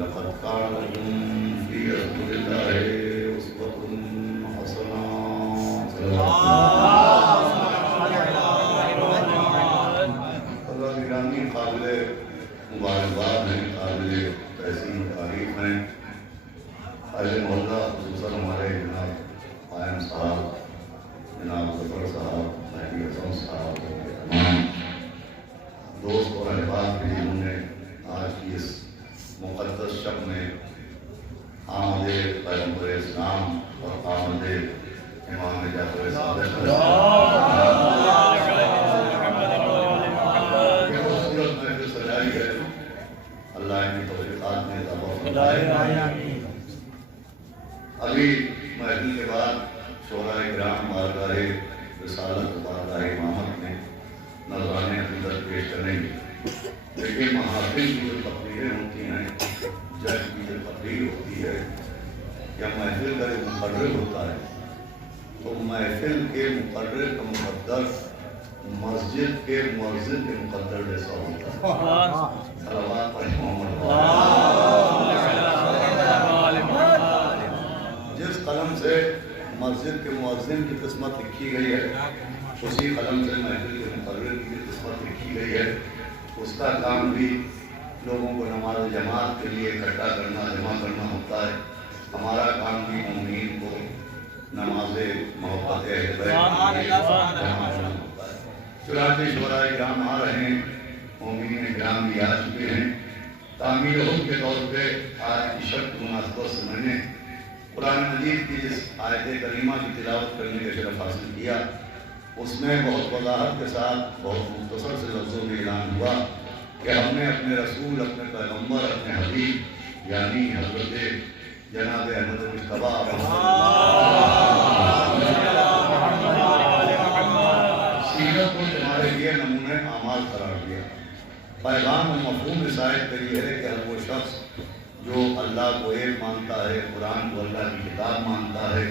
لقد كان لكم في رسول الله أسوة حسنة. اللہ گرامی قابل مبارکباد ہیں، قابل تحسین تعریف ہیں اہل محلہ، خصوصاً ہمارے جناب قائم صاحب، جناب ظفر صاحب، مہدی حسن صاحب، تمام دوست اور احباب کے جنہوں نے آج کی اس مقدس شب میں آمد پیغمبر اسلام اور آمد امام جعفر صادق یہ خوبصورت محفل سجائی ہے، اللہ ان کی توفیقات میں اضافہ فرمائے۔ ابھی محفل کے بعد شورائے کرام بارگاہ رسالت و بارگاہ امامت میں نذرانے عقیدت پیش کریں گے، لیکن محافل کی جو تقریریں ہوتی ہیں، جج کی جو تقریر ہوتی ہے یا محفل کا جو مقرر ہوتا ہے، تو محفل کے مقرر کا مقدر مسجد کے مؤذن کے مقدر جیسا ہوتا ہے۔ صلوات پر محمد۔ جس قلم سے مسجد کے مؤذن کی قسمت لکھی گئی ہے، اسی قلم سے محفل کے مقرر کی قسمت لکھی گئی ہے۔ اس کا کام بھی لوگوں کو نماز جماعت کے لیے اکٹھا کرنا، جمع کرنا ہوتا ہے۔ ہمارا کام بھی مومنین کو نماز محبت اہل بیت جمع کرنا ہوتا ہے۔ چنانچہ شورائے کرام آ رہے ہیں، مومنین کرام بھی آ چکے ہیں۔ تعمیر حکم کے طور پہ آج کی شب کی مناسبت سے میں نے قرآن مجید کی جس آیت کریمہ کی تلاوت کرنے کا شرف حاصل کیا، اس میں بہت وضاحت کے ساتھ بہت مختصر سے لفظوں میں اعلان ہوا کہ ہم نے اپنے رسول، اپنے پیغمبر، اپنے حبیب یعنی حضرت جناب احمد مصطفیٰ سیرت کو تمہارے لیے نمونہ اعمال قرار دیا۔ پیغام و مفہوم اس آیت کا یہ ہے کہ ہر وہ شخص جو اللہ کو ایک مانتا ہے، قرآن کو اللہ کی کتاب مانتا ہے،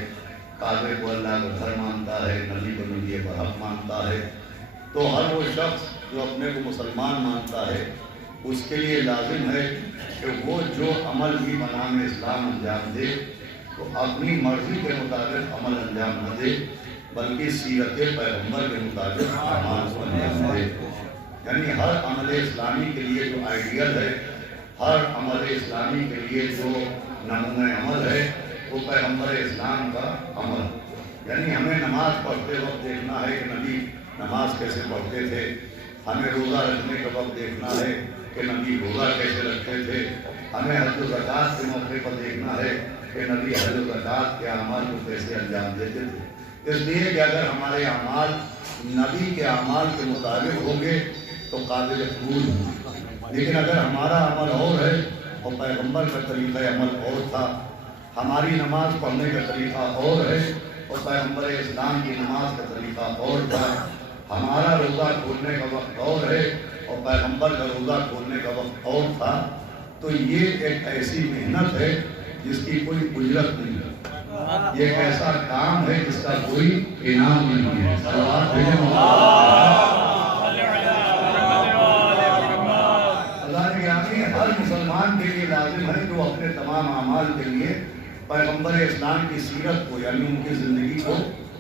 کعبے کو اللہ کا گھر مانتا ہے، نبی کو نبی برحق مانتا ہے، تو ہر وہ شخص جو اپنے کو مسلمان مانتا ہے، اس کے لیے لازم ہے کہ وہ جو عمل بھی بنام اسلام انجام دے تو اپنی مرضی کے مطابق عمل انجام نہ دے، بلکہ سیرت پیغمبر کے مطابق اعمال کو انجام دے۔ یعنی ہر عمل اسلامی کے لیے جو آئیڈیل ہے، ہر عمل اسلامی کے لیے جو نمونہ عمل ہے، وہ پیغمبر اسلام کا عمل۔ یعنی ہمیں نماز پڑھتے وقت دیکھنا ہے کہ نبی نماز کیسے پڑھتے تھے، ہمیں روزہ رکھنے کا وقت دیکھنا ہے کہ نبی روزہ کیسے رکھتے تھے، ہمیں حج و زکوٰۃ کے موقع پر دیکھنا ہے کہ نبی حج و زکوٰۃ کے اعمال کو کیسے انجام دیتے تھے۔ اس لیے کہ اگر ہمارے اعمال نبی کے اعمال کے مطابق ہوں گے تو قابل قبول ہوں گے، لیکن اگر ہمارا عمل اور ہے اور پیغمبر کا طریقہ عمل اور تھا، ہماری نماز پڑھنے کا طریقہ اور ہے اور پیغمبر اسلام کی نماز کا طریقہ اور تھا، ہمارا روزہ کھولنے کا وقت اور ہے اور پیغمبر کا روزہ کھولنے کا وقت اور تھا، تو یہ ایک ایسی محنت ہے جس کی کوئی اجرت نہیں ہے، یہ ایک ایسا کام ہے جس کا کوئی انعام نہیں ہے۔ صلوات بھیجیں ہر مسلمان کے لیے لازم ہے جو اپنے تمام اعمال کے لیے پیغمبر اسلام کی سیرت کو یعنی ان کی زندگی کو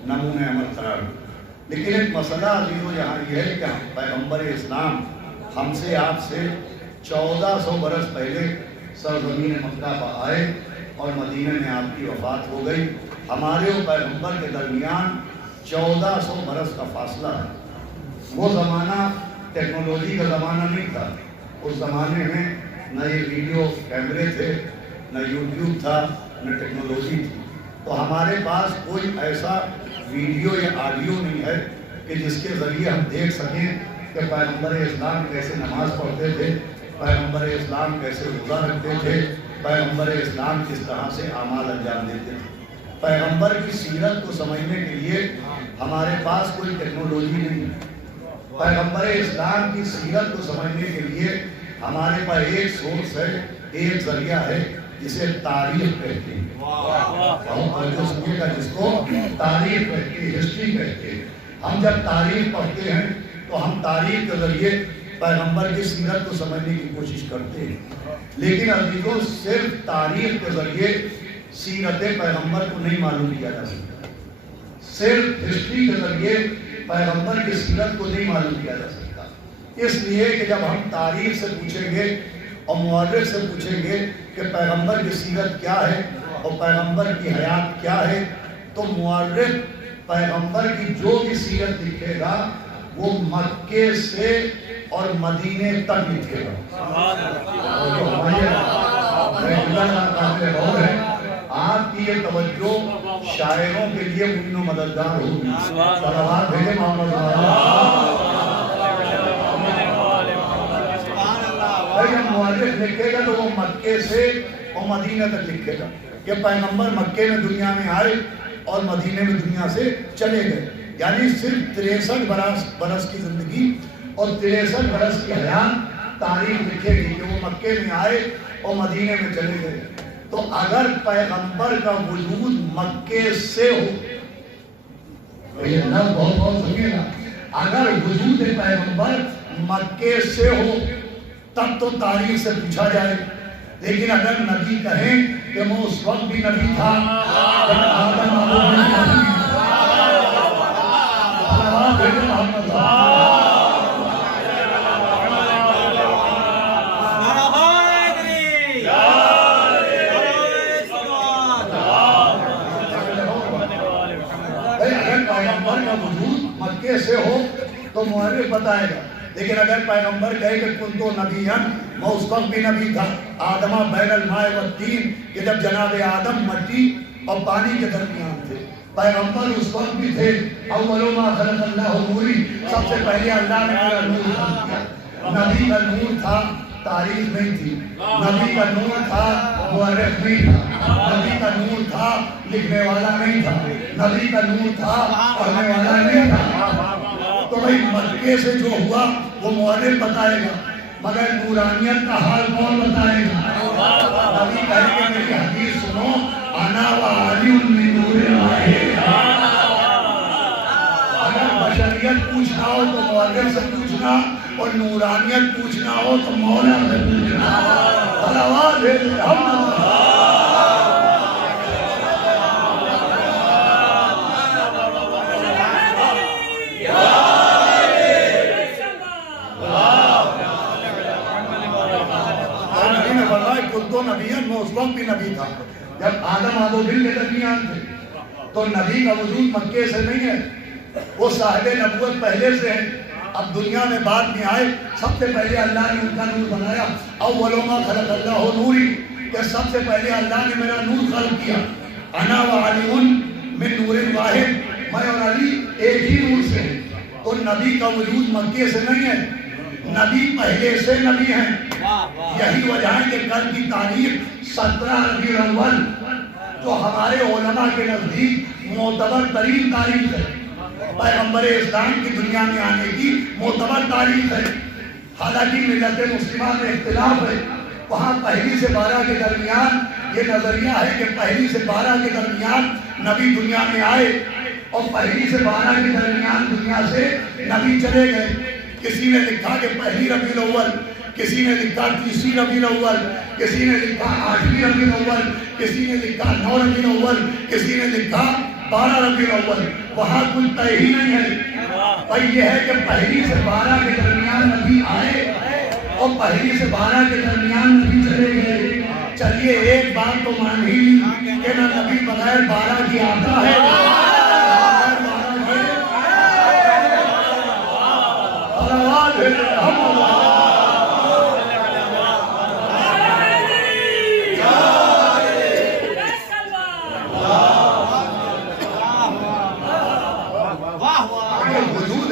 نمونہ عمل قرار دے۔ لیکن ایک مسئلہ عزیزو یہاں یہ ہے کہ پیغمبر اسلام ہم سے آپ سے 1400 برس پہلے سرزمین مکہ پر آئے اور مدینہ میں آپ کی وفات ہو گئی۔ ہمارے اور پیغمبر کے درمیان 1400 برس کا فاصلہ ہے۔ وہ زمانہ ٹیکنالوجی کا زمانہ نہیں تھا، اس زمانے میں نہ یہ ویڈیو کیمرے تھے، نہ یوٹیوب تھا، نہ ٹیکنالوجی تھی، تو ہمارے پاس کوئی ایسا ویڈیو یا آڈیو نہیں ہے کہ جس کے ذریعے ہم دیکھ سکیں کہ پیغمبر اسلام کیسے نماز پڑھتے تھے، پیغمبر اسلام کیسے روزہ رکھتے تھے، پیغمبر اسلام کس طرح سے اعمال انجام دیتے تھے۔ پیغمبر کی سیرت کو سمجھنے کے لیے ہمارے پاس کوئی ٹیکنالوجی نہیں ہے۔ پیغمبر اسلام کی سیرت کو سمجھنے کے لیے ہمارے پاس ایک سورس ہے، ایک ذریعہ ہے جسے تاریخ کہتے ہیں۔ جس کو تاریخ کہتے ہیں، ہسٹری کہتے ہیں۔ ہم جب تاریخ پڑھتے ہیں تو ہم تاریخ کے ذریعے پیغمبر کی سیرت کو سمجھنے کی کوشش کرتے ہیں، لیکن عزیزوں صرف تاریخ کے ذریعے سیرت پیغمبر کو نہیں معلوم کیا جا سکتا، صرف ہسٹری کے ذریعے پیغمبر کی سیرت کو نہیں معلوم کیا جا سکتا۔ اس لیے کہ جب ہم تاریخ سے پوچھیں گے اور مورخ سے پوچھیں گے کہ پیغمبر کی سیرت کیا ہے اور پیغمبر کی حیات کیا ہے، تو مورخ پیغمبر کی جو بھی سیرت لکھے گا وہ مکے سے اور مدینے تک لکھے گا۔ آپ کی یہ توجہ شاعروں کے لیے معین و مددگار ہوگی۔ صلوات بھیجے محمد جب مورخ لکھے گا تو وہ مکے سے اور مدینہ تک لکھے گا کہ پیغمبر مکے میں دنیا میں آئے اور مدینے میں دنیا سے چلے گئے، یعنی صرف 63 برس کی زندگی اور 63 برس کی حیات تاریخ لکھے گی کہ وہ مکے میں آئے اور مدینے میں چلے گئے۔ تو اگر پیغمبر کا وجود مکے سے ہو، یہ لفظ بہت سنیے گا، اگر وجود پیغمبر مکے سے ہو تب تو تاریخ سے پوچھا جائے، لیکن اگر نبی کہیں کہ وہ اس وقت بھی نبی تھا، مکے سے ہو تو مورخ بتائے گا، لیکن اگر پیغمبر کہے کہ کنت نبیًا، میں اس وقت بھی نبی تھا، آدمہ بین الماء والطین، کہ جب جناب آدم مٹی اور پانی کے درمیان تھے، پیغمبر اس وقت بھی تھے، اول ما خلق اللہ نوری، سب سے پہلے اللہ نے میرا نور خلق کیا۔ نبی کا نور تھا، تاریخ نہیں تھی، نبی کا نور تھا، مورخ نہیں تھا، نبی کا نور تھا، لکھنے والا نہیں تھا، نبی کا نور تھا، پڑھنے والا نہیں تھا۔ تو بھئی مکے سے جو ہوا وہ مورخ بتائے گا، مگر نورانیت کا حال کون بتائے گا؟ نبی کہے کہ میری حدیث سنو، انا و علی من نور واحد۔ اگر بشریت پوچھنا ہو تو مورخ سے پوچھنا، اور نورانیت پوچھنا ہو تو مولا سے پوچھنا۔ صلوات بھیجے ہم نبیان، میں اس وقت بھی نبی تھا جب آدم و دل کے درمیان تھے، تو نبی کا وجود مکے سے نہیں ہے، وہ صاحب نبوت پہلے سے ہے، اب دنیا میں بعد میں آئے، سب سے پہلے اللہ نے ان کا نور بنایا، اول ما خلق اللہ نوری، کہ سب سے پہلے اللہ نے میرا نور خلق کیا، انا و علی من نور واحد، میں اور علی ایک ہی نور سے ہیں۔ تو نبی کا وجود مکے سے نہیں ہے، نبی پہلے سے نبی ہیں۔ یہی وجہ ہے کہ کل کی تاریخ 17 ربیع الاول جو ہمارے علماء کے نزدیک معتبر ترین تاریخ ہے، پیغمبر اسلام کی دنیا میں آنے کی معتبر تاریخ ہے۔ حالانکہ ملت مسلمہ میں اختلاف ہے، وہاں 1 سے 12 کے درمیان یہ نظریہ ہے کہ 1 سے 12 کے درمیان نبی دنیا میں آئے اور 1 سے 12 کے درمیان دنیا سے نبی چلے گئے۔ کسی نے لکھا کہ 1 ربیع الاول، کسی نے لکھا 30 ربیع الاول، کسی نے لکھا 8 ربیع الاول، کسی نے لکھا 9 ربیع الاول، کسی نے لکھا 12 ربیع الاول، وہاں کوئی طے ہی نہیں ہے۔ اور یہ ہے کہ 1 سے 12 کے درمیان نبی آئے اور 1 سے 12 کے درمیان نبی چلے گئے۔ چلیے ایک بات تو مان ہی لی کہ نہ نبی بغیر 12 کی آتا ہے،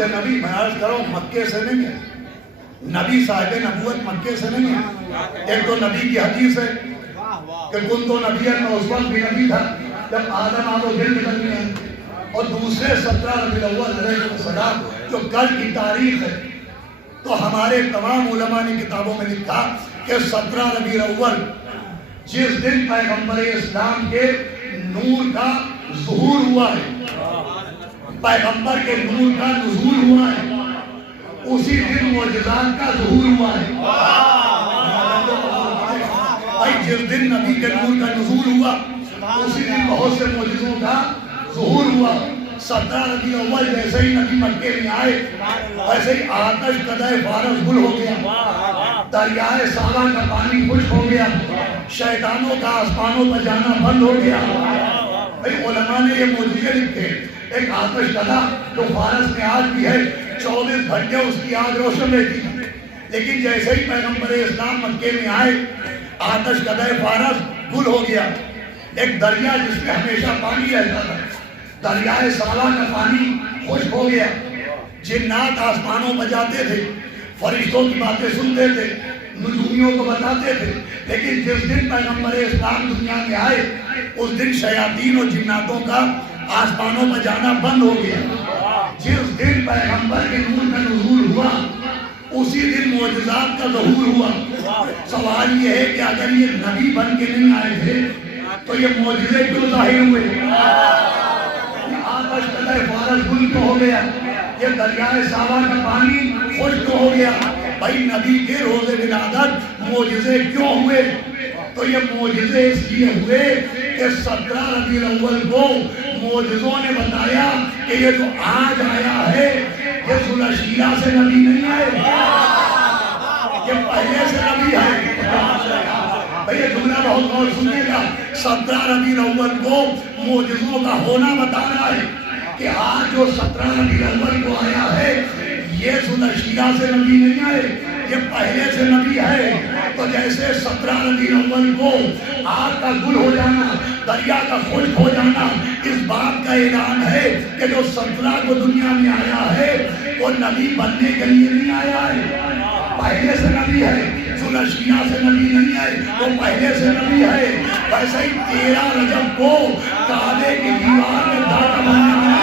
نبی بیان کرو مکے سے نہیں ہے، نبی صاحب نبوت مکے سے نہیں ہے۔ ایک تو نبی کی حدیث ہے کہ کنت نبیًا، میں اس وقت بھی نبی تھا جب آدم و دل کے درمیان، اور دوسرے 17 ربیع الاول علیہ السلام جو کل کی تاریخ ہے، تو ہمارے تمام علماء نے کتابوں میں لکھا کہ 17 ربیع الاول جس دن پیغمبر اسلام کے نور کا ظہور ہوا ہے، پیغمبر کے نور کا نزول ہوا ہے، اسی دن معجزات کا ظہور ہوا ہے۔ بھائی جس دن نبی کے نور کا نزول ہوا اسی دن بہت سے معجزوں کا ظہور ہوا۔ 17 ربیع الاول جیسے ہی نبی مکے میں آئے ویسے ہی آتش قدح فارس گل ہو گیا، دریائے سالہ کا پانی خشک ہو گیا، شیطانوں کا آسمانوں پر جانا بند ہو گیا۔ بھائی علماء نے یہ معجزے لکھے، ایک آتش قدح جو فارس میں آج بھی ہے 24 گھنٹے اس کی آگ روشن رہتی ہے، لیکن جیسے ہی پیغمبر اسلام مکے میں آئے آتش قدح فارس گل ہو گیا۔ ایک دریا جس میں ہمیشہ پانی رہتا تھا، دریائے سالہ کا پانی خشک ہو گیا۔ جنات آسمانوں پر جاتے تھے، فرشتوں کی باتیں سنتے تھے، نجومیوں کو بتاتے تھے، لیکن جس دن پیغمبر اسلام دنیا میں آئے اس دن شیاطین اور جناتوں کا آسمانوں پر جانا بند ہو گیا۔ جس دن پیغمبر کے نور کا نزول ہوا اسی دن معجزات کا ظہور ہوا۔ سوال یہ ہے کہ اگر یہ نبی بن کے نہیں آئے تھے تو یہ معجزے کیوں ظاہر ہوئے؟ آتش قدح فارس گل تو ہو گیا، یہ دریائے سالہ کا پانی خشک ہو گیا۔ بھائی نبی کے روز ولادت معجزے کیوں ہوئے؟ تو یہ معجزے اس لیے ہوئے کہ 17 ربیع الاول کو معجزوں نے بتایا کہ یہ جو آج آیا ہے یہ ذوالشیرہ سے نبی نہیں آئے، یہ پہلے سے نبی ہے۔ بھئی یہ جملہ بہت غور سنیے گا، 17 ربیع الاول کو معجزوں کا ہونا بتا رہا ہے کہ آج جو 17 ربیع الاول کو آیا ہے یہ ذوالشیرہ سے نبی نہیں آئے، یہ پہلے سے نبی ہے۔ تو جیسے 17 ربیع الاول کو آگ کا گل ہو جانا، دریا کا خشک ہو جانا اس بات کا اعلان ہے کہ جو 17 کو دنیا میں آیا ہے وہ نبی بننے کے لیے نہیں آیا ہے، پہلے سے نبی ہے۔ ذوالشیرہ سے نبی نہیں آئے، وہ پہلے سے نبی ہے۔ ویسے ہی 13 رجب کو کعبے کی دیوار میں داخل ہونا،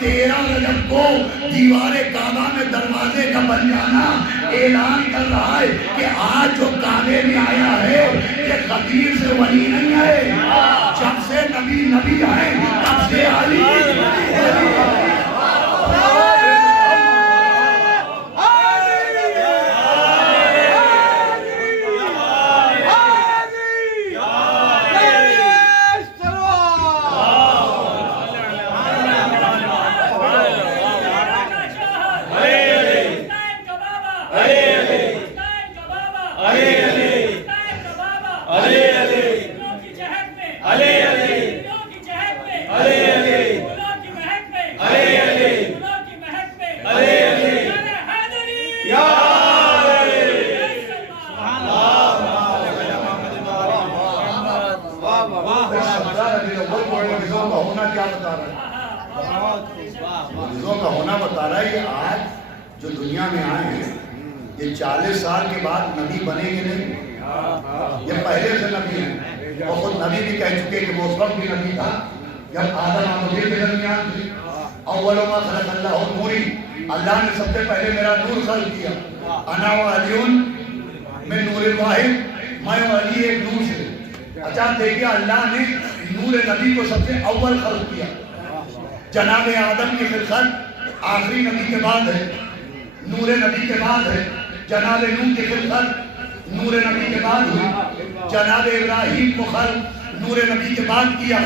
13 رجب کو دیوار کعبہ میں دروازے کا بن جانا اعلان کر رہا ہے کہ آج جو کعبے میں آیا ہے یہ قدیر سے ولی نہیں ہے، جب سے نبی نبی ہے تب سے علی کا ہونا بتا رہا ہے کہ آج جو دنیا میں آئے ہیں یہ 40 سال کے بعد نبی بنے گے نہیں، یہ پہلے سے نبی ہیں۔ اور خود نبی بھی کہہ چکے کہ وہ اس وقت بھی نبی تھا جب آدم آمدی کے درمیان تھے۔ اول ما خلق اللہ نوری، اللہ نے سب سے پہلے میرا نور خلق کیا۔ انا و علیون من نور الواحد، میں و علی ایک نور سے۔ اچھا دیکھیے اللہ نے نور نبی کو سب سے اول خلق کیا۔ جناب آدم کی خلقت آخری نبی کے بعد ہے، نور نبی کے بعد ہے۔ جناب نوح کی خلقت نور نبی کے بعد ہوئی۔ جناب ابراہیم کو خلق نور نبی کے بعد کیا۔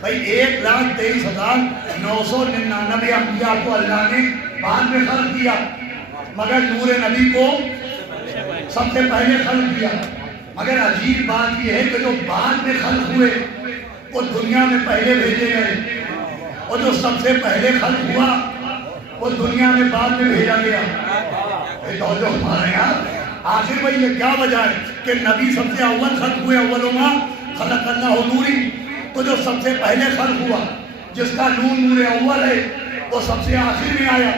بھئی 1,23,999 انبیاء کو اللہ نے بعد میں خلق کیا، مگر نور نبی کو سب سے پہلے خلق کیا۔ مگر عجیب بات یہ ہے کہ جو بعد میں خلق ہوئے وہ دنیا میں پہلے بھیجے گئے، اور جو سب سے پہلے خلق ہوا وہ دنیا میں بعد میں بھیجا گیا۔ توجہ ہمارے یہاں آخر میں یہ کیا وجہ ہے کہ نبی سب سے اول خلق ہوئے، اول ما خلق اللہ نوری، تو جو سب سے پہلے خلق ہوا جس کا نور اول ہے وہ سب سے آخر میں آیا۔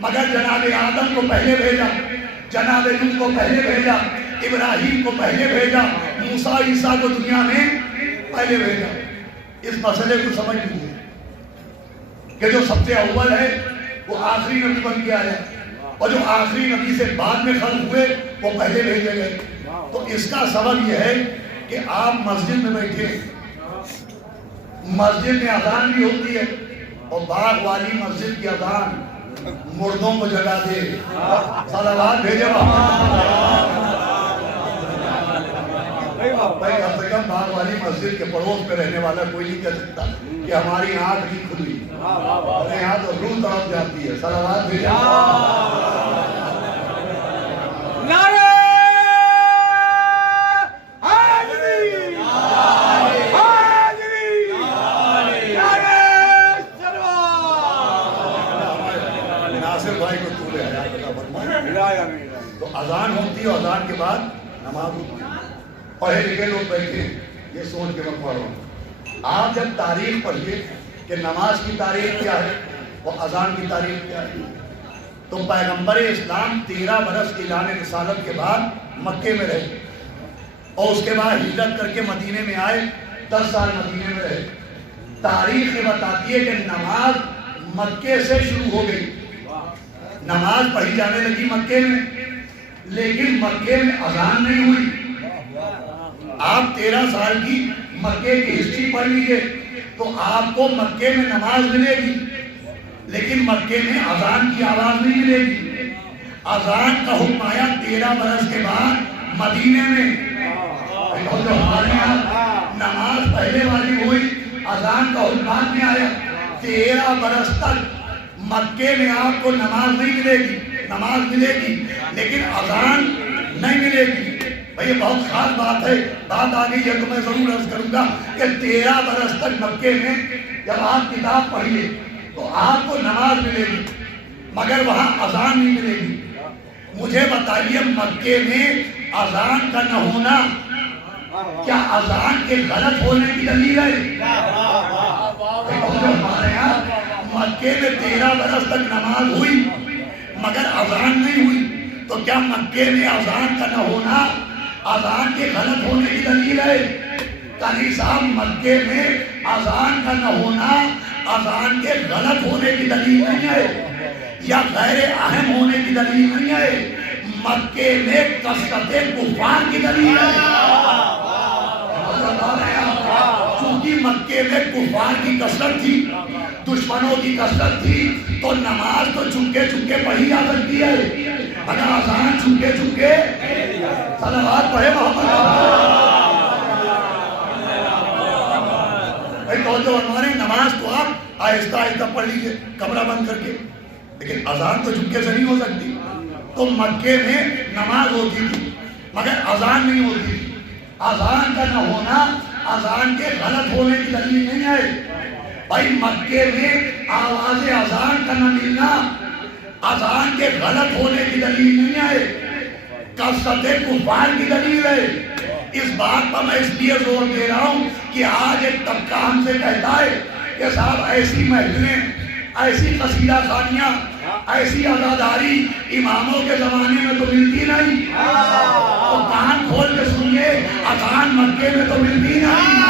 مگر جناب آدم کو پہلے بھیجا، جناب نوح کو پہلے بھیجا، ابراہیم کو پہلے بھیجا، موسیٰ عیسیٰ کو دنیا میں پہلے بھیجا۔ اس مسئلے کو سمجھ لیجیے کہ جو سب سے اول ہے وہ آخری نبی بن کے آیا، اور جو آخری نبی سے بعد میں خلق ہوئے وہ پہلے بھیجے گئے۔ تو اس کا سبب یہ ہے کہ آپ مسجد میں بیٹھے، مسجد میں اذان بھی ہوتی ہے، اور باغ والی مسجد کی اذان مردوں کو جگا دے. صلوات بھیجے بھائی. کم سے کم باغ والی مسجد کے پڑوس پہ رہنے والا کوئی نہیں کہہ سکتا کہ ہماری آنکھ نہیں کھلی. ہمارے یہاں تو روح طرف جاتی ہے. صلوات بھیجے. تو اذان ہوتی ہے, اذان کے بعد نماز ہوتی ہے. پڑھے لکھے لوگ بیٹھے یہ سوچ کے میں پڑھ رہا ہوں. آپ جب تاریخ پڑھیے کہ نماز کی تاریخ کیا ہے اور اذان کی تاریخ کیا ہے, تو پیغمبر اسلام 13 برس اعلان رسالت کے بعد مکے میں رہے اور اس کے بعد ہجرت کر کے مدینے میں آئے. 10 سال مدینے میں رہے. تاریخ یہ بتاتی ہے کہ نماز مکے سے شروع ہو گئی. نماز پڑھی جانے لگی مکے میں, لیکن مکے میں اذان نہیں ہوئی. آپ 13 سال کی مکے کی ہسٹری پڑھ لیجئے تو آپ کو مکے میں نماز ملے گی, لیکن مکے میں اذان کی آواز نہیں ملے گی. اذان کا حکم آیا 13 برس کے بعد مدینے میں. جو ہمارے یہاں نماز پہلے والی ہوئی, اذان کا حکم بعد میں آیا. 13 برس تک مکے میں آپ کو نماز نہیں ملے گی. نماز ملے گی لیکن اذان نہیں ملے گی. بھئی یہ بہت خاص بات ہے. بات آ گئی ہے تو میں ضرور عرض کروں گا کہ 13 برس تک مکے میں جب آپ کتاب پڑھیے تو آپ کو نماز ملے گی مگر وہاں اذان نہیں ملے گی. مجھے بتائیے مکے میں اذان کا نہ ہونا کیا اذان کے غلط ہونے کی دلیل ہے؟ ہمارے یہاں مکے میں 13 برس تک نماز ہوئی مگر اذان نہیں ہوئی, تو کیا مکے میں اذان کا نہ ہونا اذان کے غلط ہونے کی دلیل ہے؟ قاری صاحب مکے میں اذان کا نہ ہونا اذان کے غلط ہونے کی دلیل نہیں ہے یا غیر اہم ہونے کی دلیل نہیں ہے. مکے میں کثرت کفار کی دلیل ہے. چونکہ مکے میں کفار کی کثرت تھی, دشمنوں کی کثرت تھی, تو نماز تو چونکے چونکے پڑھی جا سکتی ہے مگر اذان چونکے چونکے. صلوات پڑھے محمد. ہمارے نماز تو آپ آہستہ آہستہ پڑھ لیجیے کمرہ بند کر کے, لیکن اذان تو چونکے سے نہیں ہو سکتی. تو مکے میں نماز ہوتی تھی مگر اذان نہیں ہوتی تھی. اذان کا نہ ہونا اذان کے غلط ہونے کی دلیل نہیں ہے. بھائی مکے میں آواز اذان کا نہ ملنا اذان کے غلط ہونے کی دلیل نہیں ہے, کثرت کفار کی دلیل ہے. اس بات پر میں اس لیے زور دے رہا ہوں کہ آج ایک طبقہ ہم سے کہتا ہے کہ صاحب ایسی محفلیں, ایسی قصیدہ خوانیاں, ایسی عزاداری اماموں کے زمانے میں تو ملتی نہیں. تو کان کھول کے سنیے, اذان مکے میں تو ملتی نہیں.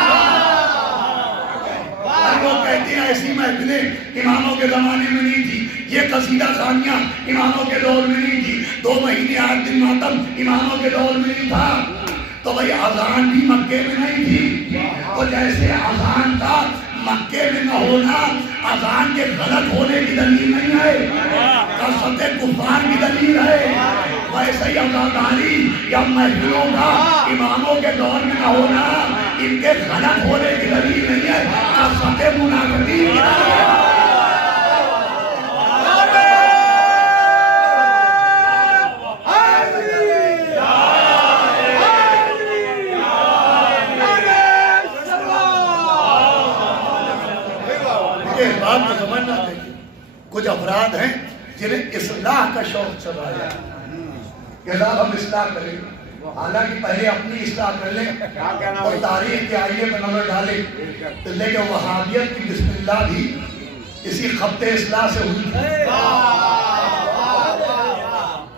وہ کہتے ہیں ایسی محفلیں اماموں کے زمانے میں نہیں تھی, یہ قصیدہ خوانیاں اماموں کے دور میں نہیں تھی, 2 مہینے 8 دن ماتم اماموں کے دور میں نہیں تھا. تو بھئی اذان بھی مکے میں نہیں تھی. تو جیسے اذان کا مکے میں نہ ہونا اذان کے غلط ہونے کی دلیل نہیں ہے, کثرت کفار کی دلیل ہے, ویسے ہی عزاداری یا محفلوں کا اماموں کے دور میں نہ ہونا ان کے غلط ہونے کی دلیل نہیں ہے, کثرت منافقین کی دلیل ہے. کچھ افراد ہیں جنہیں اصلاح کا شوق چل رہا ہے کہ صاحب ہم اصلاح کریں, حالانکہ پہلے اپنی اصلاح کر لیں اور تاریخ کے آئینے پر نظر ڈالیں. لیکن وہابیت کی بسم اللہ بھی اسی خط اصلاح سے ہوئی.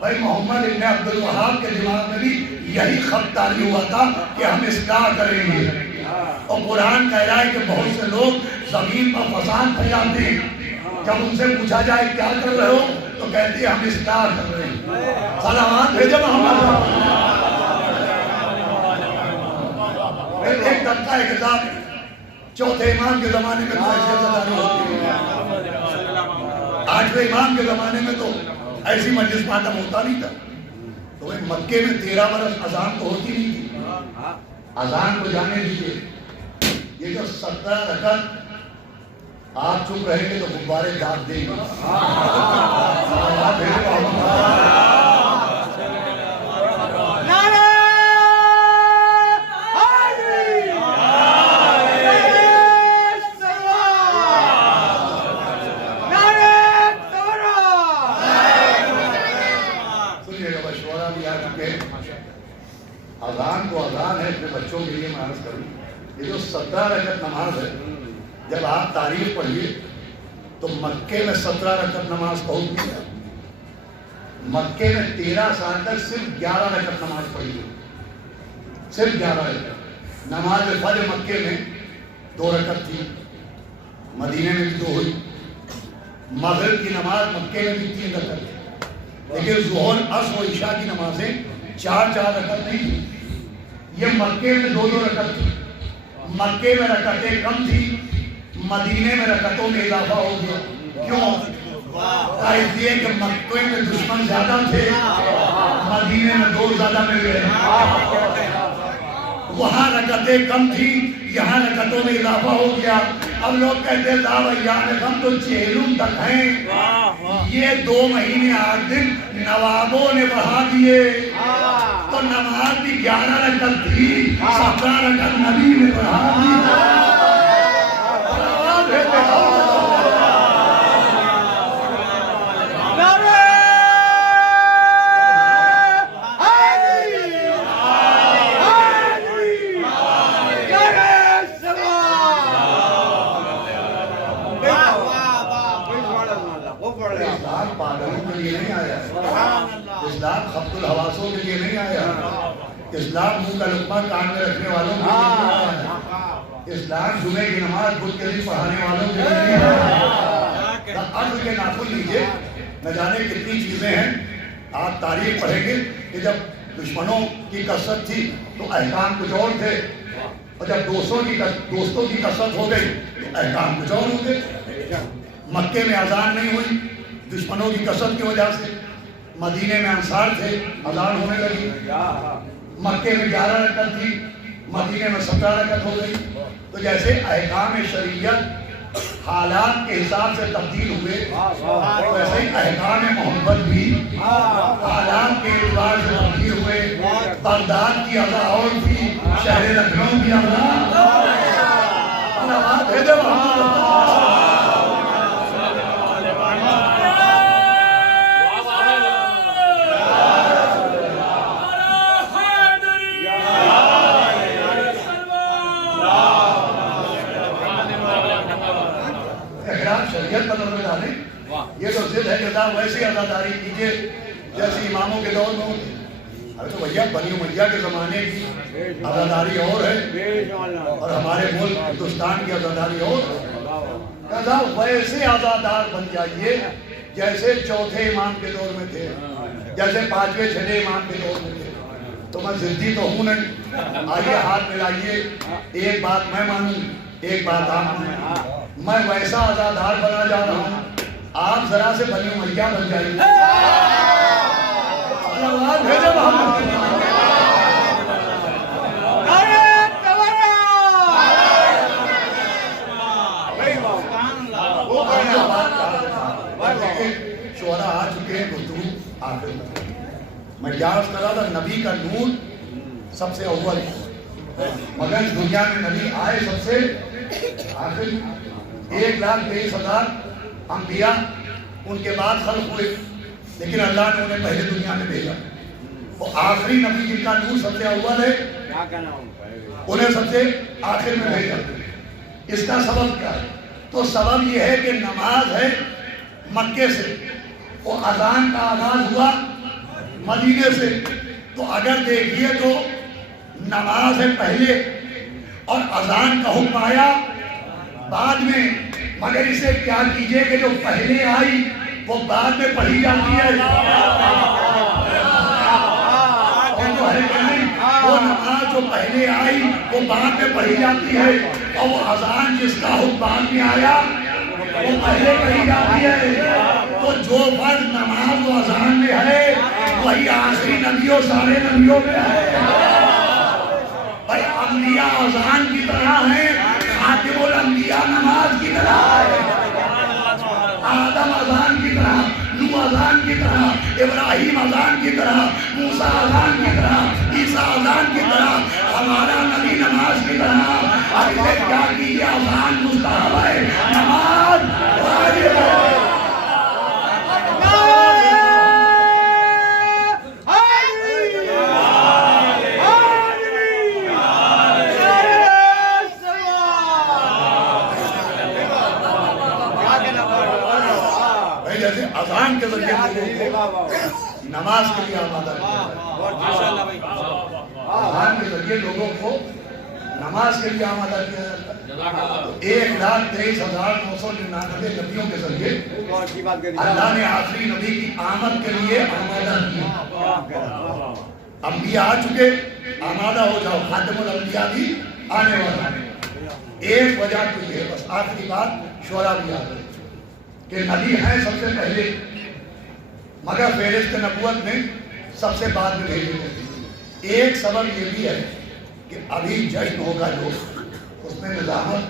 بھائی محمد ابن عبد الوہاب کے دماغ میں بھی یہی خط طاری ہوا تھا کہ ہم اصلاح کریں گے, اور قرآن کہہ رہا ہے کہ بہت سے لوگ زمین پر فساد پھیلاتے ہیں. جب ان سے پوچھا جائے کیا کر رہے ہو تو کہتے ہیں ہم اصلاح کر رہے ہیں. صلوات بھیجو محمد. ایک طبقہ ہے کہ صاحب چوتھے امام کے زمانے میں تو ایسے زداری ہوتی ہے, آٹھویں امام کے زمانے میں تو ایسی مجلس ماتم ہوتا نہیں تھا. تو مکے میں 13 برس اذان تو ہوتی نہیں تھی. اذان کو جانے دیجیے. یہ جو 17 رکعت آپ چپ رہیں گے تو غبارے داغ دیں گے. اذان کو اذان ہے اپنے بچوں کے لیے میں عرض کروں. یہ جو 17 رکعت نماز ہے جب آپ تاریخ پڑھیے تو مکے میں 17 رکعت نماز بہت نہیں ہے. مکے میں 13 سال تک صرف 11 رکعت نماز پڑھی ہے. صرف 11 رکعت. نماز فجر مکے میں 2 رکعت تھی. مدینے میں بھی 2 ہوئی. مغرب کی نماز مکے میں بھی 3 رکعت تھی. لیکن ظہر عصر و عشاء کی نمازیں 4 رکعت نہیں تھی. یہ مکے میں 2 رکعت تھی. مکے میں رکعتیں کم تھی, مدینے میں رکعتوں میں اضافہ ہو گیا. کیوں؟ اس لیے کہ مکے میں دشمن زیادہ تھے, مدینے میں 2 زیادہ مل گئے. وہاں رکعتیں کم تھی, یہاں رکعتوں میں اضافہ ہو گیا. اب لوگ کہتے ہیں صاحب ایام ہم تو چہلم تک ہیں. یہ 2 مہینے 8 دن نوابوں نے بڑھا دیے تو نماز بھی 11 رکعت تھی, 17 رکعت نبی نے بڑھا دی. اسلام پاگلوں کے لیے نہیں آیا. اسلام خبط الحواسوں کے لیے نہیں آیا. اسلام منہ کا لقمہ کان میں رکھنے والوں کے لیے نہیں آیا. اسلام جمعے کی نماز بدھ کے دن پڑھانے والوں کے لیے نہیں آیا. عرض کے ناخن لیجیے, نہ جانے کتنی چیزیں ہیں. آپ تاریخ پڑھیں گے کہ جب دشمنوں کی کثرت تھی تو احکام کچھ اور تھے, اور جب دوستوں کی کثرت ہو گئی تو احکام کچھ اور ہو گئے. مکے میں اذان نہیں ہوئی دشمنوں کی کثرت کی وجہ سے. مدینے میں انصار تھے, اذان ہونے لگی. مکے میں 11 رکعت تھی, مدینے میں 17 رکعت ہو گئی. تو جیسے احکام شریعت حالات کے حساب سے تبدیل ہوئے, ویسے ہی احکام محبت بھی حالات کے اعتبار سے تبدیل ہوئے. بغداد کی اذان اور تھی, شہر لکھنؤ کی اذان. شریعت پر نظر ڈالیں. یہ تو ضد ہے کہ صاحب ویسی عزاداری کیجیے جیسی اماموں کے دور میں ہوتی. ارے تو بھیا بنی امیہ کے زمانے کی عزاداری اور ہے اور ہمارے ملک ہندوستان کی عزاداری اور ہے. صاحب ویسے عزادار بن جائیے جیسے چوتھے امام کے دور میں تھے, جیسے 5ویں 6ویں امام کے دور میں تھے. تو میں ضدی تو ہوں نہیں. آئیے ہاتھ ملائیے, ایک بات میں مانوں, ایک بات آپ مانیں. میں ویسا عزادار بنا جا رہا ہوں, آپ ذرا سے بنی امیہ بن جائیے. شعراء آ چکے ہیں, گفتگو آخر میں یاد کر رہا تھا نبی کا نور سب سے اول, مگر اس دنیا میں نبی آئے سب سے آخر. 1,23,000 انبیاء ان کے بعد خلق ہوئے, لیکن اللہ نے انہیں پہلے دنیا میں بھیجا. وہ آخری نبی جن کا نور سب سے اول ہے انہیں سب سے آخر میں بھیجا. اس کا سبب کیا ہے؟ تو سبب یہ ہے کہ نماز ہے مکے سے, وہ اذان کا آغاز ہوا مدینے سے. تو اگر دیکھیے تو نماز ہے پہلے اور اذان کا حکم آیا بعد میں. مگر اسے کیا کیجئے کہ جو پہلے آئی وہ بعد میں پڑھی جاتی ہے, وہ نماز جو پہلے آئی وہ بعد میں پڑھی جاتی ہے, اور وہ اذان جس کا حکم بعد میں آیا وہ پہلے پڑھی جاتی ہے. تو جو فرض نماز و اذان میں ہے وہی آخری نبیوں سارے نبیوں میں ہے. بھائی انبیاء اذان کی طرح ہیں, خاتم الانبیاء نماز کی طرح ہے. آدم اذان کی طرح, نوح اذان کی طرح, ابراہیم اذان کی طرح, موسیٰ اذان کی طرح, عیسیٰ اذان کی طرح, ہمارا نبی نماز کی طرح. اب اسے کیا کیجیے, اذان مستحب ہے, نماز واجب ہے. جیسے اذان کے ذریعے لوگوں کو نماز کے لیے آمادہ کیا جاتا ہے, اذان کے ذریعے لوگوں کو نماز کے لیے آمادہ کیا جاتا ہے. 1,23,999 نبیوں کے ذریعے اللہ نے آخری نبی کی آمد کے لیے آمادہ کیا. انبیاء آ چکے, آمادہ ہو جاؤ, خاتم الانبیاء بھی آنے والا ہے. ایک وجہ تو یہ, بس آخری بات شعراء بھی آ گئے کہ نبی ہیں سب سے پہلے, مگر فہرست نبوت میں سب سے بعد میں بھیجے گئے. ایک سبب یہ بھی ہے کہ ابھی جشن ہوگا جو اس میں نظامت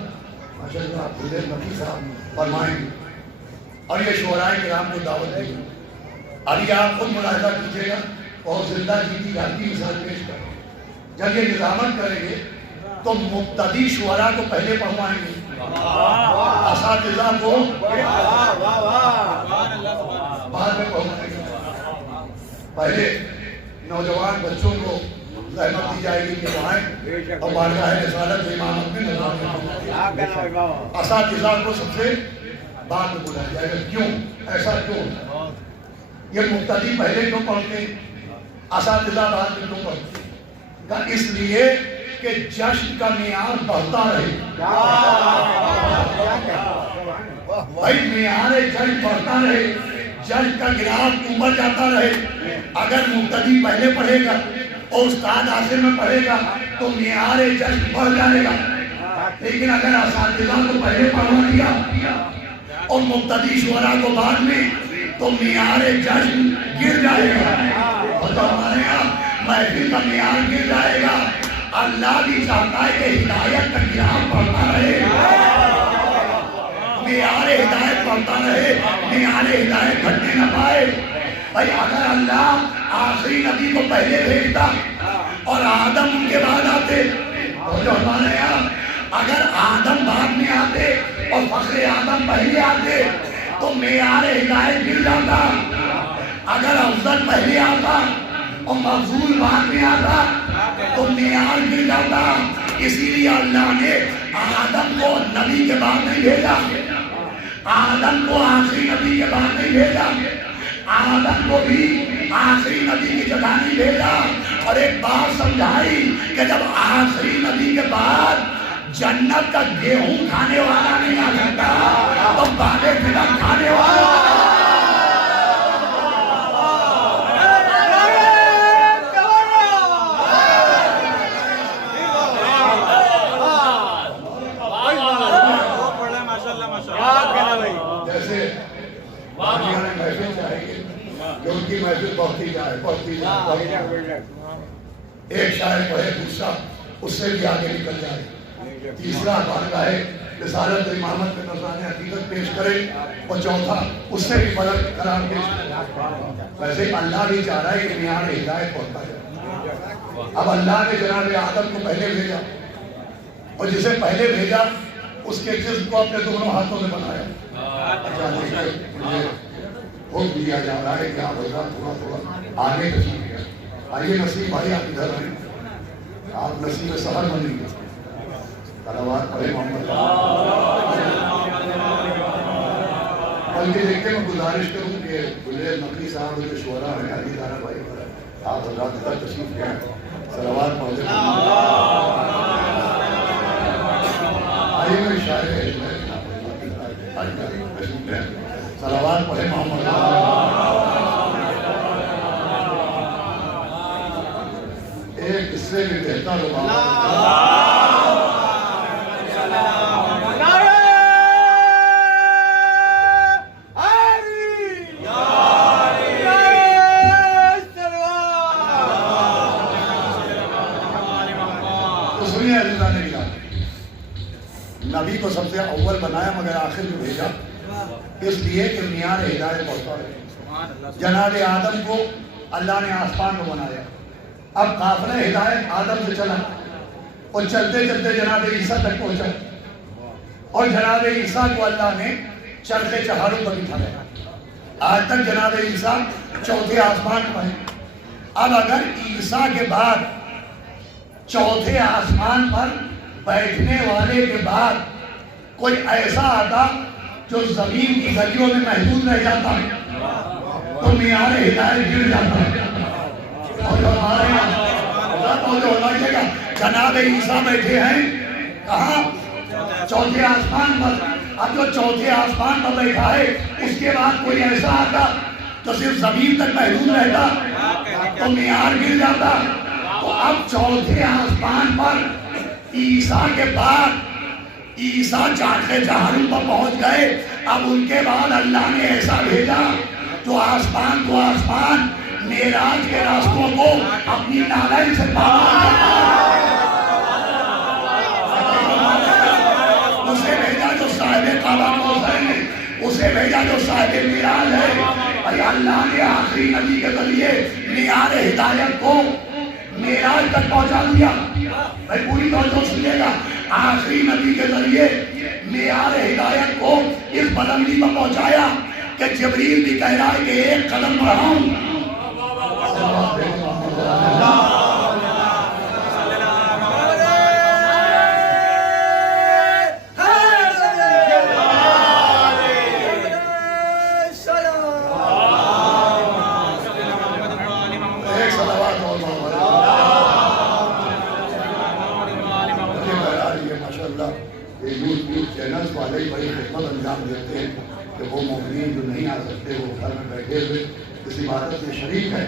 ماشاءاللہ حضرت نبی صاحب فرمائیں گے اور یہ شعراء کرام کو دعوت دیں گے. ابھی آپ خود ملاحظہ کیجیے گا اور زندہ جیتی جاتی مثال پیش کریں. جب یہ نظامت کریں گے تو مبتدی شعراء کو پہلے پڑھوائیں گے, اساتذہ کو بعد میں پڑھوائیں گے. پہلے نوجوان بچوں کو رحمت دی جائے گی کہ پڑھائیں اور بارگاہ رسالت امامت میں نظام. اساتذہ کو سب سے بعد میں بلایا جائے گا. کیوں ایسا کیوں؟ یہ مبتدی پہلے کیوں پڑھتے, اساتذہ بعد میں کیوں پڑھتے؟ اس لیے کہ جشن کا معیار بڑھتا رہے. بھائی معیار جشن بڑھتا رہے, جشن کا گراف اوپر جاتا رہے. اگر مبتدی پہلے پڑھے گا اور استاد آخر میں پڑھے گا تو معیار جشن بڑھ جائے گا. لیکن اگر اساتذہ کو پہلے پڑھوا دیا اور مبتدی شعراء کو بعد میں تو معیار جشن گر جائے گا. اور تو ہمارے یہاں محفل کا معیار گر جائے گا. اللہ بھی چاہتا ہے کہ ہدایت کا گراف بڑھتا رہے, معیار ہدایت بڑھتا رہے, معیار ہدایت گھٹنے نہ پائے. بھائی اگر اللہ آخری نبی کو پہلے بھیجتا اور آدم ان کے بعد آتے, اور جو ہمارے یہاں اگر آدم بعد میں آتے اور فخر آدم پہلے آتے تو معیار ہدایت گر جاتا. اگر افضل پہلے آتا اور مفضول بعد میں آتا تو معیار گر جاتا. اسی لیے اللہ نے آدم کو نبی کے بعد نہیں بھیجا, آدم کو آخری نبی کے بعد نہیں بھیجا, آدم کو بھی آخری نبی کی جگہ نہیں بھیجا. اور ایک بات سمجھائی کہ جب آخری نبی کے بعد جنت کا گیہوں کھانے والا نہیں آ سکتا تو بادے فلم کھانے والا. جیسے محفل چاہیے کہ ان کی محفل بڑھتی جائے, بڑھتی جائے. ایک شاعر پڑھے, دوسرا اس سے بھی آگے نکل جائے, تیسرا بارگاہ رسالت امامت میں نذرانِ عقیدت پیش کرے, اور چوتھا اس سے بھی بلند کلام پیش کرے. ویسے اللہ بھی چاہ رہا ہے کہ معیار ہدایت پہنچتا جائے. اب اللہ نے جناب آدم کو پہلے بھیجا اور جسے پہلے بھیجا اس کے جسم کو اپنے دونوں ہاتھوں میں بنایا. حکم دیا جا رہا ہے کہ آپ حضرات تھوڑا تھوڑا آگے تشریف لیں. آئیے نسیم بھائی آپ ادھر آئیں, آپ نسیم سحر بنیں گے. صلوات پڑھیں محمد. بلکہ دیکھتے میں گزارش کروں کہ گلے نقوی صاحب جو شعراء ہیں, علی دارا بھائی, آپ حضرات ادھر تشریف لیں, صلوات پڑھیں. آئیے میں شاعر ہے, صلوات پڑھیں محمد. ایک اس سے بھی بہتر ہوگا. سنیے عزیزان گرامی، نبی کو سب سے اول بنایا مگر آخر میں بھیجا، اس لیے کہ معیار ہدایت پہنچا رہے۔ جناب آدم کو اللہ نے آسمان کو بنایا، اب قافلہ ہدایت آدم سے چلا اور چلتے چلتے جناب عیسیٰ تک پہنچا، اور جناب عیسیٰ کو اللہ نے چرخ چہاروں پر بٹھایا، آج تک جناب عیسیٰ چوتھے آسمان پر ہیں۔ اب اگر عیسیٰ کے بعد چوتھے آسمان پر بیٹھنے والے کے بعد کوئی ایسا آتا جو زمین کی گلیوں میں محدود رہ جاتا تو معیار ہدایت گر جاتا۔ اور جو ہمارے یہاں جو ہونا چاہیے، جناب عیسیٰ بیٹھے ہیں کہاں؟ چوتھے آسمان پر۔ اب جو چوتھے آسمان پر بیٹھا ہے اس کے بعد کوئی ایسا آتا جو صرف زمین تک محدود رہتا تو معیار گر جاتا۔ تو اب چوتھے آسمان پر عیسیٰ کے بعد عیسیٰ چاٹھے چہاروں پر پہنچ گئے، اب ان کے بعد اللہ نے ایسا بھیجا جو آسمان کو آسمان معراج کے راستوں کو اپنی نالین سے پار اسے بھیجا جو صاحب کعبہ ہے، اسے بھیجا جو صاحب معراج ہے۔ اور اللہ نے آخری نبی کے ذریعے معیار ہدایت کو معراج تک پہنچا دیا۔ بھائی پوری توجہ سنیے گا، آخری نبی کے ذریعے معیار ہدایت کو اس بلندی پر پہنچایا کہ جبریل بھی کہہ رہا ہے کہ ایک قدم بڑھاؤں۔ چینلز والے بڑی خدمت انجام دیتے ہیں کہ وہ مومنین جو نہیں آ سکتے وہ گھر میں بیٹھے ہوئے اس عبادت میں شریک ہے۔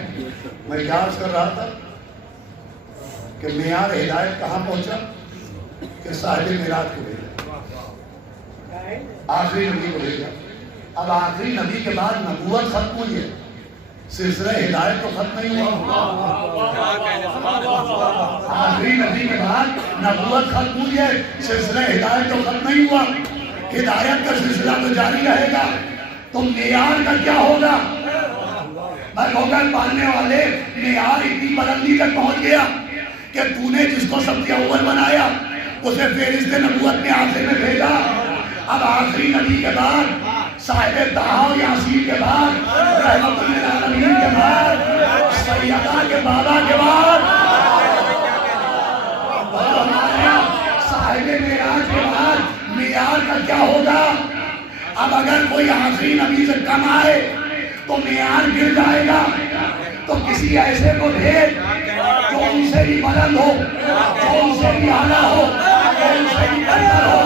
میں کیا عرض کر رہا تھا کہ معیار ہدایت کہاں پہنچا کہ صاحب معراج کو بھیجا، آخری نبی کو بھیجا۔ اب آخری نبی کے بعد نبوت ختم ہوئی ہے، سلسلہ ہدایت تو ختم نہیں ہوا۔ آخری نبی کے بعد نبوت ختم ہوئی ہے، سلسلہ ہدایت تو ختم نہیں ہوا، ہدایت کا سلسلہ تو جاری رہے گا۔ تو معیار کا کیا ہوگا؟ میں کہوں گا پالنے والے معیار اتنی بلندی تک پہنچ گیا کہ تو نے جس کو سب سے اول بنایا اسے فہرست نبوت میں آخر میں بھیجا۔ اب آخری نبی کے بعد صاحب طٰہٰ و یاسین کے بعد رحمت للعالمین کے بعد سیدہ کے بابا کے بعد صاحب معراج کے بعد معیار کا کیا ہوگا؟ اب اگر کوئی آخری نبی سے کم آئے تو معیار گر جائے گا۔ تو کسی ایسے کو بھیج جو ان سے بھی بلند ہو، جو ان سے بھی اعلیٰ ہو، جو ان سے بھی بہتر ہو،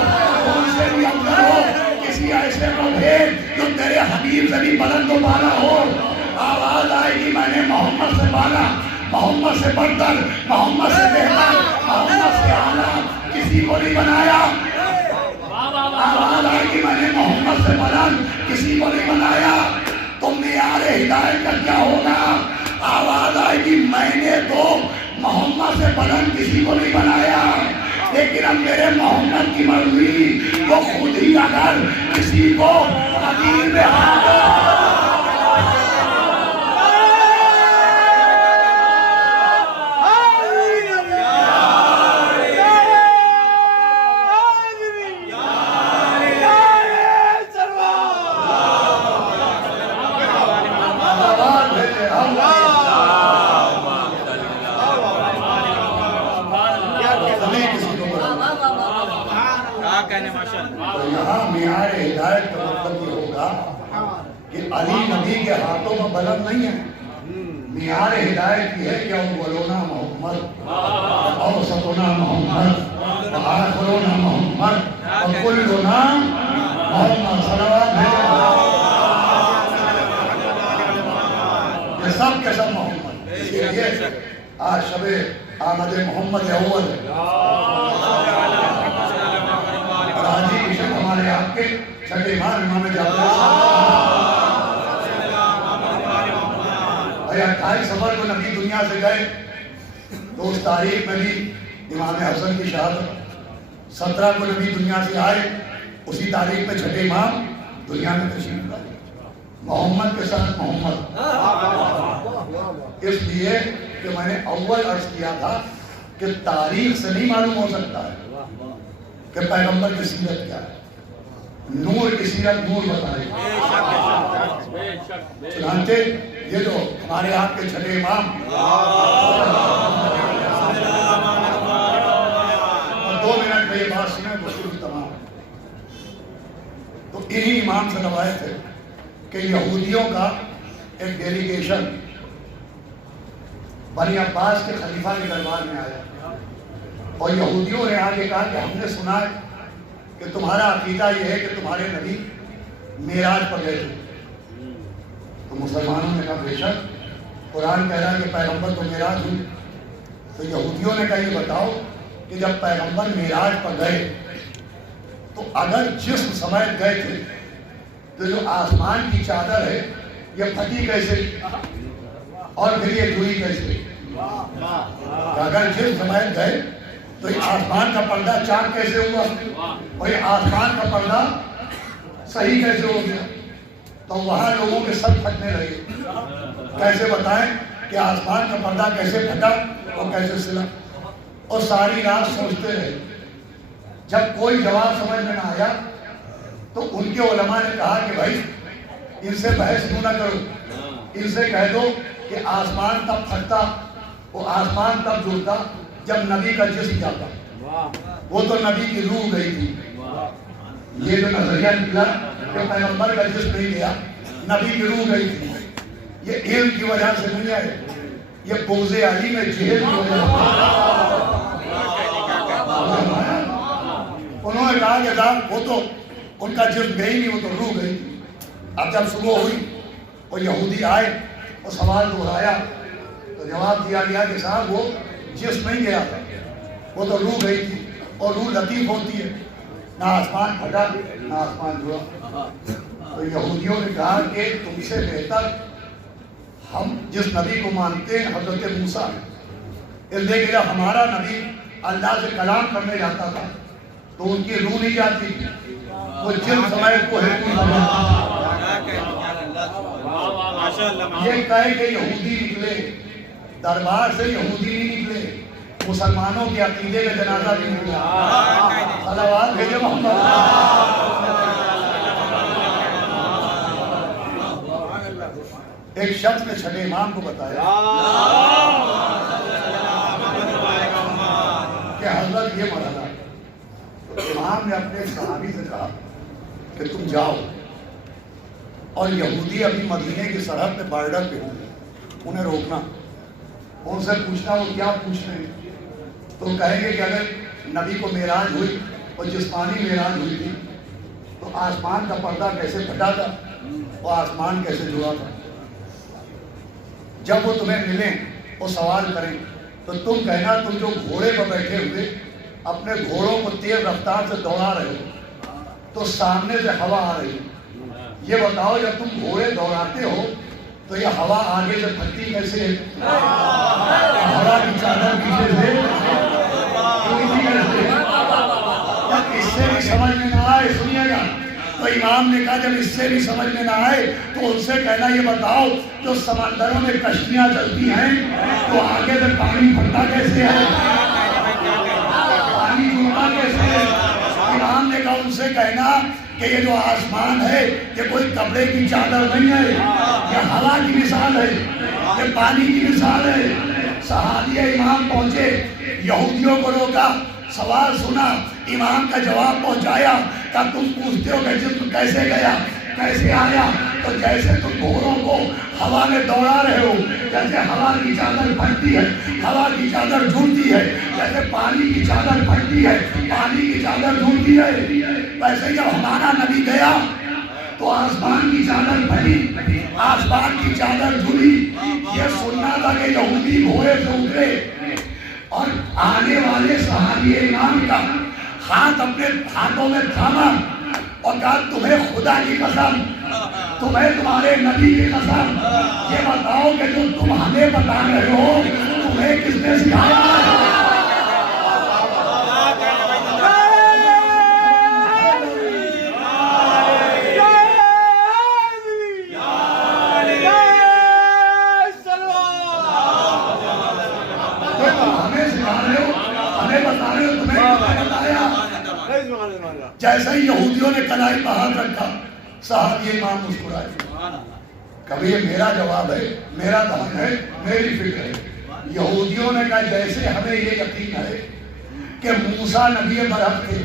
جو ان سے بھی افضل ہو۔ کسی ایسے کو بھیج جو تیرے حبیب سے بھی بلند و بالا ہو۔ آواز آئے گی میں نے محمد سے بالا، محمد سے برتر، محمد سے بہتر، محمد سے اعلیٰ کسی کو نہیں بنایا۔ آواز آئے گی میں نے محمد سے بلند کسی کو نہیں بنایا۔ تو معیار ہدایت کا کیا ہوگا؟ آواز آئے گی میں نے تو محمد سے بلند کسی کو نہیں بنایا، لیکن اب میرے محمد کی مرضی وہ خود ہی اگر کسی کو قدیر میں معیار ہدایت کا مطلب یہ ہوگا کہ علی نبی کے ہاتھوں میں بلند نہیں ہے۔ معیار ہدایت یہ ہے کہ اولونا محمد، اوسطنا محمد، آخرنا محمد، وکلنا محمد صلوات ہے۔ یہ سب کے سب محمد، اسی لیے آج شب آمد محمد اول ہمارے آپ کے چھٹے امام امام جعفر بھائی 28 سفر کو نبی دنیا سے گئے تو اس تاریخ میں بھی امام حسن کی شہادت 17 کو نبی دنیا سے آئے، اسی تاریخ پہ چھٹے امام دنیا میں تشریف لائے، محمد کے ساتھ محمد۔ اس لیے کہ میں نے اول عرض کیا تھا کہ تاریخ سے نہیں معلوم ہو سکتا ہے کہ پیغمبر کی سیرت کیا ہے، نور کی سیرت نور بتائے۔ چنانچہ یہ جو ہمارے آپ کے چھٹے امام اور 2 منٹ میں یہ بات سنیں گفتگو تمام ہے، تو انہی امام سے روایت ہے کہ یہودیوں کا ایک ڈیلیگیشن بنی عباس کے خلیفہ کے دربار میں آیا اور یہودیوں نے آگے کہا کہ ہم نے سنا ہے کہ تمہارا عقیدہ یہ ہے کہ تمہارے نبی معراج پر گئے تھے۔ تو مسلمانوں نے کہا بے شک قرآن کہہ رہا ہے کہ پیغمبر کو معراج ہوئی۔ تو یہودیوں نے کہا یہ بتاؤ کہ جب پیغمبر معراج پر گئے تو اگر جسم سمیت گئے تھے تو جو آسمان کی چادر ہے یہ پھٹی کیسے اور پھر یہ جڑی کیسے؟ اگر جسم سمیت گئے تو یہ آسمان کا پردہ چاک کیسے ہوا اور یہ آسمان کا پردہ صحیح کیسے ہو گیا؟ تو وہاں لوگوں کے سر پھٹنے لگے، کیسے بتائیں کہ آسمان کا پردہ کیسے پھٹا اور کیسے سلا؟ اور ساری رات سوچتے رہے، جب کوئی جواب سمجھ میں نہ آیا تو ان کے علماء نے کہا کہ بھائی ان سے بحث کیوں نہ کرو، ان سے کہہ دو کہ آسمان تب پھٹتا وہ آسمان تب جڑتا جب نبی کا جسم جاتا، وہ تو نبی کی روح گئی تھی۔ یہ جو نظریہ نکلا کہ پیغمبر کا جسم نہیں گیا، نبی کی روح گئی تھی، یہ علم کی وجہ سے نہیں ہے، یہ بغض علی میں جہل کی وجہ سے۔ انہوں نے کہا کہ صاحب وہ تو ان کا جسم گئی نہیں، وہ تو روح گئی تھی۔ اب جب صبح ہوئی اور یہودی آئے اور سوال دہرایا تو جواب دیا گیا کہ صاحب وہ جسم نہیں گیا تھا، وہ تو روح گئی تھی، اور روح لطیف ہوتی ہے، نہ آسمان پھٹا نہ آسمان جڑا۔ تو یہودیوں نے کہا کہ تم سے بہتر ہم جس نبی کو مانتے ہیں حضرت موسیٰ ہے، اس لیے کہ جب ہمارا نبی اللہ سے کلام کرنے جاتا تھا تو ان کی روح نہیں جاتی، وہ جن سمے کو ہے یہ کہے کہ یہودی نکلے، دربار سے یہودی نہیں نکلے، مسلمانوں کے عقیدے میں جنازہ بھی نکلا۔ صلوات بھیجو محمد۔ ایک شخص نے چھٹے امام کو بتایا کہ حضرت یہ مرحلہ، تو امام نے اپنے صحابی سے کہا کہ تم جاؤ اور یہودی ابھی مدینے کی سرحد پہ بارڈر پہ ہوں، انہیں روکنا، ان سے پوچھنا وہ کیا پوچھ رہے ہیں، تو کہیں گے کہ اگر نبی کو معراج ہوئی اور جسمانی معراج ہوئی تھی تو آسمان کا پردہ کیسے پھٹا تھا اور آسمان کیسے جڑا تھا؟ جب وہ تمہیں ملیں اور سوال کریں تو تم کہنا تم جو گھوڑے پر بیٹھے ہوئے اپنے گھوڑوں کو تیز رفتار سے دوڑا رہے ہو تو سامنے سے ہوا آ رہی ہے، یہ بتاؤ جب تم گھوڑے دوڑاتے ہو تو یہ ہوا آگے سے پھٹتی کیسے ہے؟ ہوا کی چادر پیچھے سے جب اس سے بھی سمجھ میں نہ آئے، سنیے گا، تو امام نے کہا جب اس سے بھی سمجھ میں نہ آئے تو ان سے کہنا یہ بتاؤ جو سمندروں میں کشتیاں چلتی ہیں تو آگے سے پانی پھٹتا کیسے ہے، پانی جڑتا کیسے ہے؟ امام نے کہا ان سے کہنا کہ یہ جو آسمان ہے یہ کوئی کپڑے کی چادر نہیں ہے، یہ ہوا کی مثال ہے، یہ پانی کی مثال ہے۔ صحابی امام پہنچے، یہودیوں کو روکا، سوال سنا، امام کا جواب پہنچایا، کہ تم پوچھتے ہو کہ جسم کیسے گیا کیسے آیا، تو جیسے تم گھوڑوں کو ہوا میں دوڑا رہے ہو، جیسے ہوا کی چادر پھٹتی ہے ہوا کی چادر جھولتی ہے، جیسے پانی کی چادر پھٹتی ہے پانی کی چادر جھولتی ہے، ویسے جب ہمارا نبی گیا تو آسمان کی چادر پھٹی، آسمان کی چادر جھولی۔ یہ سننا تھا کہ یہودی گھوڑے سے اترے اور آنے والے صحابی امام کا ہاتھ اپنے ہاتھوں میں تھاما اور کہا تمہیں خدا کی قسم، تمہیں تمہارے نبی کی قسم، یہ بتاؤ کہ جو تم ہمیں بتا رہے ہو تمہیں کس نے سکھایا؟ جیسے ہی یہودیوں نے کلائی پر ہاتھ رکھا صحابی امام مسکرائے. کبھی یہ میرا جواب ہے, میرا دہن ہے, میری فکر ہے. یہودیوں نے کہا جیسے ہمیں یہ یقین ہے کہ موسیٰ نبی برحق تھے,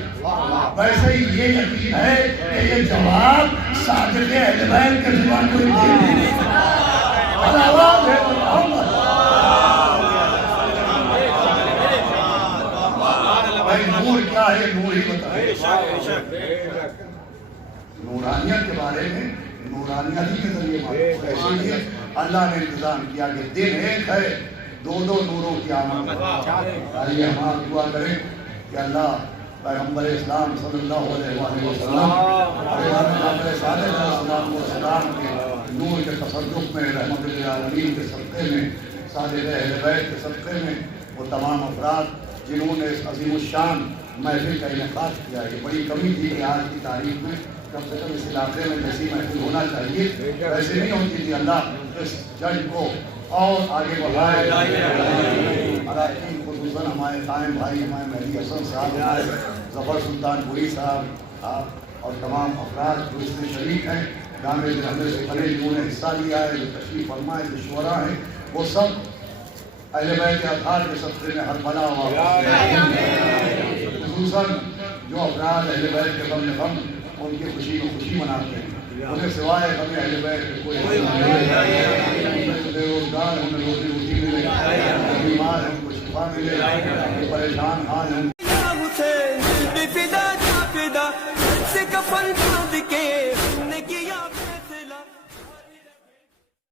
ویسے ہی یہ یقین ہے کہ یہ جواب صادق اہل بیت کے سوا کوئی نہیں. آواز ہے محمد. بھائی نور کیا ہے, نور ہی بتائے. نورانیت کے بارے میں نورانیت ہی کے ذریعے بات. اسی لیے اللہ نے انتظام کیا کہ دن ایک ہے, دو دو نوروں کی آمد. آئیے ہم دعا کریں کہ اللہ پیغمبر اسلام صلی اللہ علیہ وسلم پیغمبر صادق علیہ السلام کے نور کے تصدق میں, رحمت للعالمین کے صدقے میں, صادق اہل بیت کے صدقے میں, وہ تمام افراد جنہوں نے اس عظیم الشان محفل کا انعقاد کیا. یہ بڑی کمی تھی کہ آج کی تاریخ میں کم سے کم اس علاقے میں جیسی محفل ہونا چاہیے ویسے نہیں ہوتی تھی. اللہ اس جج کو اور آگے بڑھائے. اراکین خصوصاً ہمارے قائم بھائی, ہمارے مہدی حسن صاحب, ہمارے ظفر سلطان پوری صاحب اور تمام افراد جو اس میں شریک ہیں, جامع حملے سے پہلے جنہوں نے حصہ لیا ہے, جو تشریف فرما ہے, جو شعراء ہیں, وہ سب اہل بیت اطہار کے صدقے میں ہر بلا ہوا. خصوصاً جو افراد اہل بیت کے غم غم ان کی خوشی میں خوشی مناتے ہیں, انہیں سوائے غم اہل بیت کے کوئی بے روزگار ہیں انہیں روزی روٹی ملے, بیمار ہیں ان کو شفا ملے, پریشان حال ہیں.